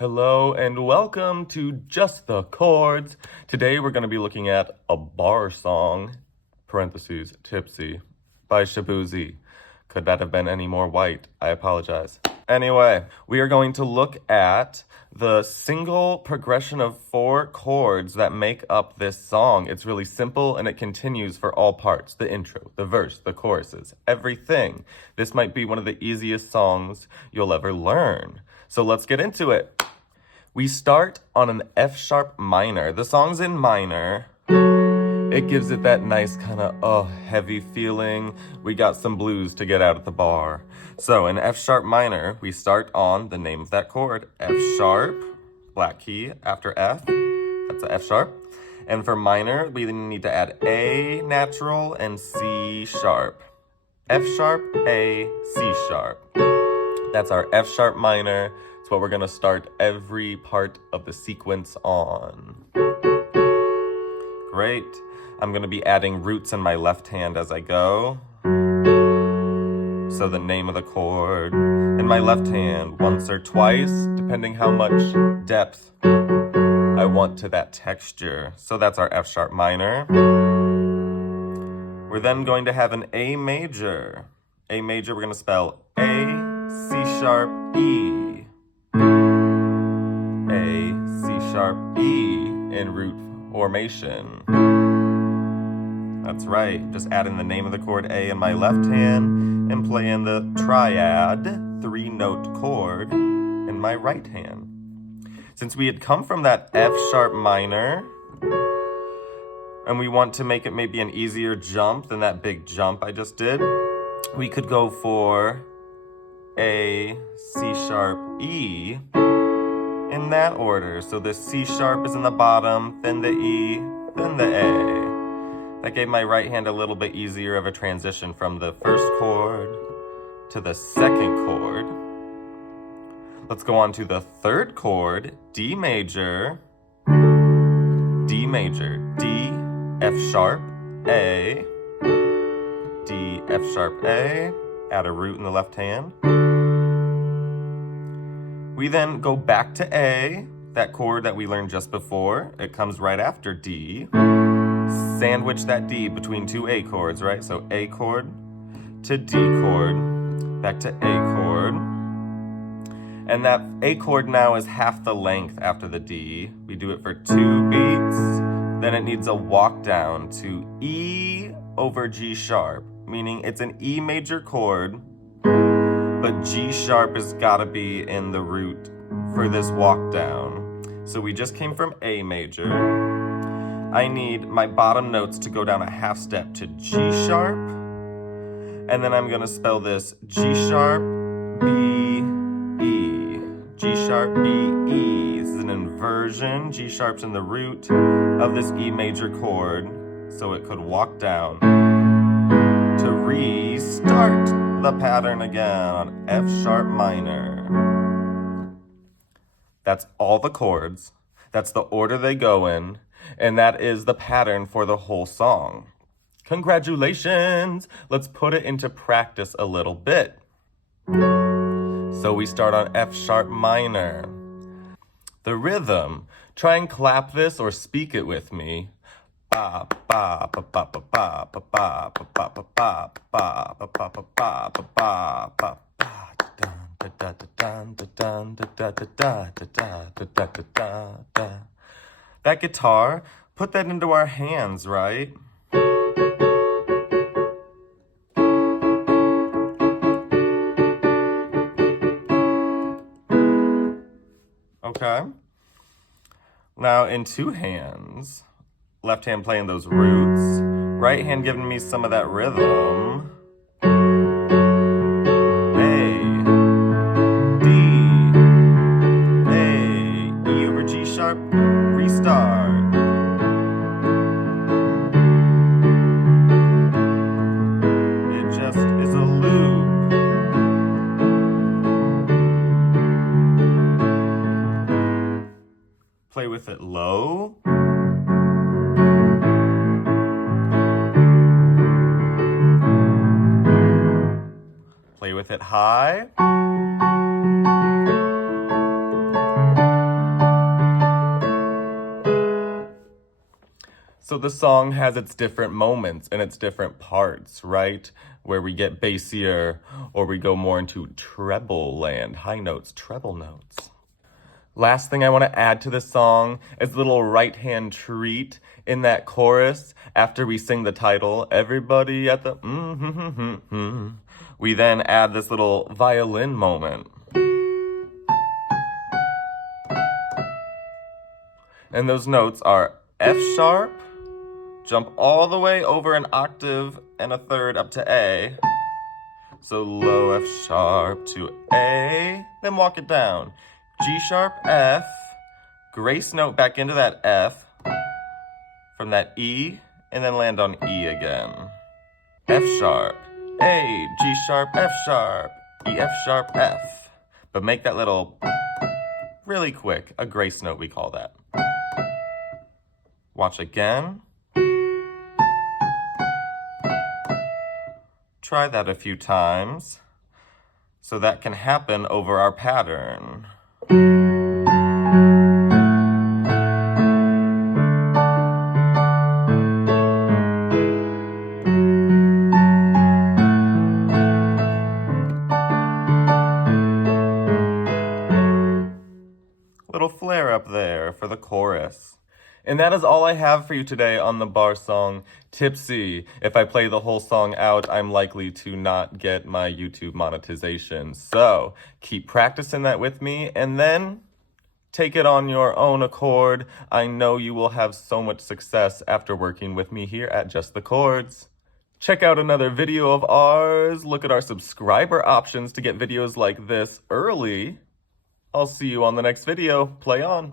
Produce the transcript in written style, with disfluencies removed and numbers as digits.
Hello and welcome to Just the Chords. Today we're going to be looking at a bar song, parentheses, Tipsy, by Shaboozey. Could that have been any more white? I apologize. Anyway, we are going to look at the single progression of 4 chords that make up this song. It's really simple and it continues for all parts. The intro, the verse, the choruses, everything. This might be one of the easiest songs you'll ever learn. So let's get into it. We start on an F sharp minor. The song's in minor. It gives it that nice kind of heavy feeling. We got some blues to get out at the bar. So in F sharp minor, we start on the name of that chord, F sharp, black key after F. That's a F sharp. And for minor, we need to add A natural and C sharp. F sharp, A, C sharp. That's our F sharp minor. It's what we're gonna start every part of the sequence on. Great. I'm gonna be adding roots in my left hand as I go. So the name of the chord in my left hand, once or twice, depending how much depth I want to that texture. So that's our F sharp minor. We're then going to have an A major. A major, we're gonna spell A, C sharp, E. A, C sharp, E in root formation. That's right, just adding the name of the chord A in my left hand and playing the triad 3-note chord in my right hand. Since we had come from that F sharp minor and we want to make it maybe an easier jump than that big jump I just did, we could go for A, C sharp, E in that order. So the C sharp is in the bottom, then the E, then the A. That gave my right hand a little bit easier of a transition from the first chord to the second chord. Let's go on to the third chord, D major, D major, D, F sharp, A, D, F sharp, A, add a root in the left hand. We then go back to A, that chord that we learned just before. It comes right after D. Sandwich that D between 2 A chords, right? So A chord to D chord, back to A chord. And that A chord now is half the length after the D. We do it for 2 beats. Then it needs a walk down to E over G sharp, meaning it's an E major chord, but G sharp has gotta be in the root for this walk down. So we just came from A major. I need my bottom notes to go down a half step to G sharp. And then I'm gonna spell this G sharp, B, E. G sharp, B, E. This is an inversion. G sharp's in the root of this E major chord, so it could walk down to restart the pattern again on F sharp minor. That's all the chords. That's the order they go in. And that is the pattern for the whole song. Congratulations! Let's put it into practice a little bit. So we start on F sharp minor. The rhythm, try and clap this or speak it with me. Ba ba ba ba ba ba ba ba ba ba ba ba ba ba ba ba ba ba. That guitar, put that into our hands, right? Okay. Now in 2 hands, left hand playing those roots, right hand giving me some of that rhythm. Restart. It just is a loop. Play with it low. Play with it high. So the song has its different moments and its different parts, right? Where we get bassier or we go more into treble land, high notes, treble notes. Last thing I want to add to this song is a little right-hand treat in that chorus after we sing the title, everybody at the we then add this little violin moment. And those notes are F sharp, jump all the way over an octave and a third up to A. So low F sharp to A, then walk it down. G sharp, F, grace note back into that F, from that E, and then land on E again. F sharp, A, G sharp, F sharp, E, F sharp, F. But make that little, really quick, a grace note we call that. Watch again. Try that a few times, so that can happen over our pattern. Little flare up there for the chorus. And that is all I have for you today on the bar song Tipsy. If I play the whole song out, I'm likely to not get my YouTube monetization. So keep practicing that with me and then take it on your own accord. I know you will have so much success after working with me here at Just the Chords. Check out another video of ours. Look at our subscriber options to get videos like this early. I'll see you on the next video. Play on.